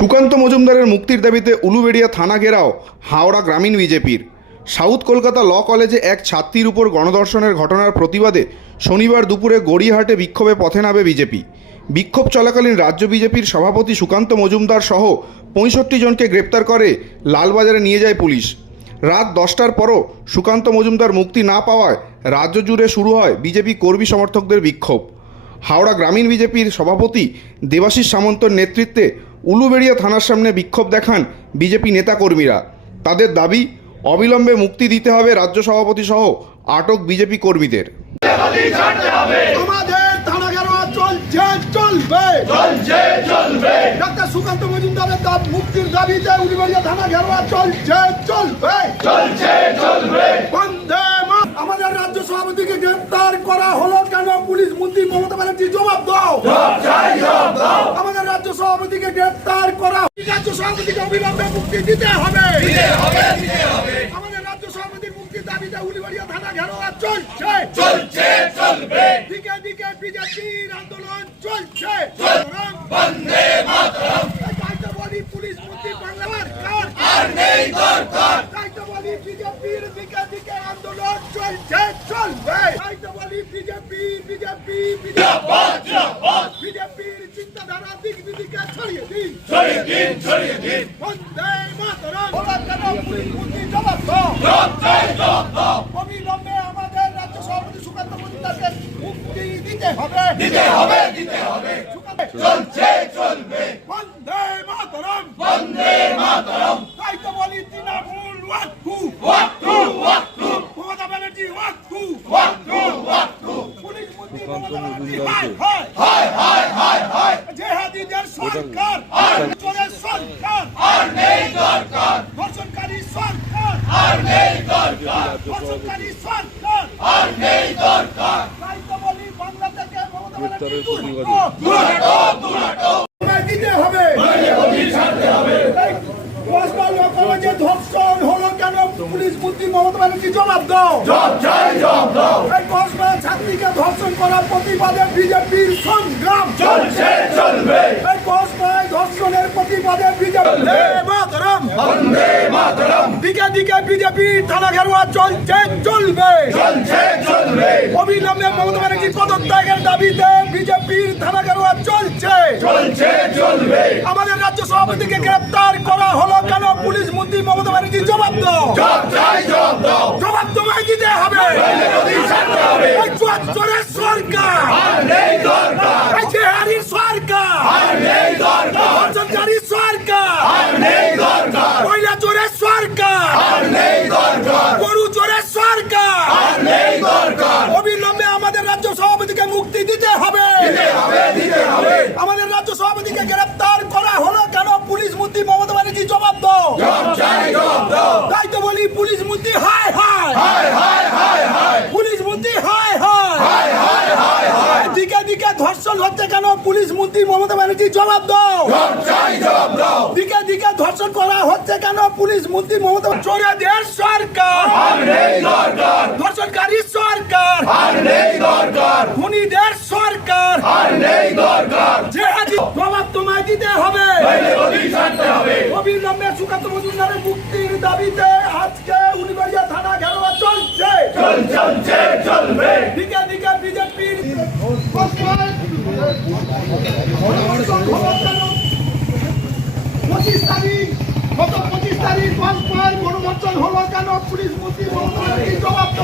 সুকান্ত মজুমদারের মুক্তির দাবিতে উলুবেড়িয়া থানা ঘেরাও হাওড়া গ্রামীণ বিজেপির। সাউথ কলকাতা ল কলেজে এক ছাত্রীর উপর গণধর্ষণের ঘটনার প্রতিবাদে শনিবার দুপুরে গড়িয়াহাটে বিক্ষোভে পথে নামে বিজেপি। বিক্ষোভ চলাকালীন রাজ্য বিজেপির সভাপতি সুকান্ত মজুমদার সহ ৬৫ জনকে গ্রেপ্তার করে লালবাজারে নিয়ে যায় পুলিশ। রাত 10টার পরও সুকান্ত মজুমদার মুক্তি না পাওয়ায় রাজ্য জুড়ে শুরু হয় বিজেপি কর্মী সমর্থকদের বিক্ষোভ। হাওড়া গ্রামীণ বিজেপির সভাপতি দেবাশিস সামন্তর নেতৃত্বে উলুবেড়িয়া থানার সামনে বিক্ষোভ দেখান বিজেপি নেতাকর্মীরা। তাদের দাবি, অবিলম্বে মুক্তি দিতে হবে রাজ্য সভাপতি সহ আটক বিজেপি কর্মীদের। সুকান্ত মজুমদারের মুক্তির দাবিতে উলুবেড়িয়া থানা ঘেরাও চলবে। আমাদের রাজ্য সভাপতিকে গ্রেফতার করা হলো কেন? পুলিশ মন্ত্রী মমতা ব্যানার্জি জবাব দাও। আমাদের রাজ্য সভাপতিকে গ্রেফতার করা, রাজ্য সভাপতিকে অবিলম্বে মুক্তি দিতে হবে। আমাদের রাজ্য সভাপতির মুক্তির দাবিতে উলুবেড়িয়া থানা ঘেরাও চলবে। দিকে দিকে বিজেপির আন্দোলন চলছে। বন্দে মাতরম। পুলিশ মন্ত্রী বাংলা সরকার আর নেই দরকার। বিজেপির দিকে দিকে আন্দোলন চলবে। বিজেপির চিন্তাধারা দিক দিকে ছড়িয়ে দিন। বন্দে মাতরম। পুলিশ মন্ত্রী জবাব দাও। অবিলম্বে আমাদের রাজ্য সভাপতি সুকান্ত মজুমদারকে মুক্তি দিতে হবে। চলবে। বন্দে মাতরম। তাই তো বলি তৃণমূল ওয়াক্তু। মমতা ব্যানার্জি ওয়াক্তু। পুলিশ মন্ত্রী মমতা ব্যানার্জি হায়। জেহাদিদের সরকার চোরের সরকার আর নেই দরকার। ধর্ষণকারী সরকার আর নেই দরকার। তাই তো বলি বাংলা থেকে মমতা ব্যানার্জি দিতে হবে। ধর্ষণ হলো কেন? পুলিশ মন্ত্রী মমতা ব্যানার্জি জবাব দাও। এই কসবা ছাত্রীকে ধর্ষণ করার প্রতিবাদে বিজেপির সংগ্রাম চলবে। এই কসবায় ধর্ষণের প্রতিবাদে বিজেপি মাতরম। দিকে দিকে বিজেপি থানা ঘেরাও চলবে। অবিলম্বে মমতা ব্যানার্জি পদত্যাগের দাবিতে বিজেপির থানা ঘেরাও চলছে। আমাদের রাজ্য সভাপতিকে গ্রেপ্তার করা হলো কেন? পুলিশ মন্ত্রী মমতা ব্যানার্জি জবাব দাও। জবাব তোমায় দিতে হবে। চোরের সরকার জেহাদির সরকার ধর্ষণকারী সরকার মহিলা চোরের সরকার গরু চোরের সরকার অবিলম্বে আমাদের রাজ্য সভাপতিকে মুক্তি দিতে হবে। আমাদের রাজ্য সভাপতিকে গ্রেপ্তার করা হলো কেন? পুলিশ মন্ত্রী মমতা ব্যানার্জি জবাব দাও। তাই তো বলি পুলিশ মন্ত্রী হায়। পুলিশ মন্ত্রী হায়। দিকে দিকে ধর্ষণ হচ্ছে কেন? পুলিশ মন্ত্রী মমতা ব্যানার্জি জবাব দাও। দিকে দিকে ধর্ষণ করা হচ্ছে কেন? পুলিশ মন্ত্রী মমতা চোরেদের সরকার ধর্ষণকারী সরকার খুনিদের সরকার জবাব তোমায় দিতে হবে। অবিলম্বে সুকান্ত মজুমদারের মুক্তির দাবিতে আজকে উলুবেড়িয়া থানা ঘেরাও চলছে। দিকে দিকে বিজেপির 25 তারিখ গণধর্ষণ হলো কেন? পুলিশ মন্ত্রী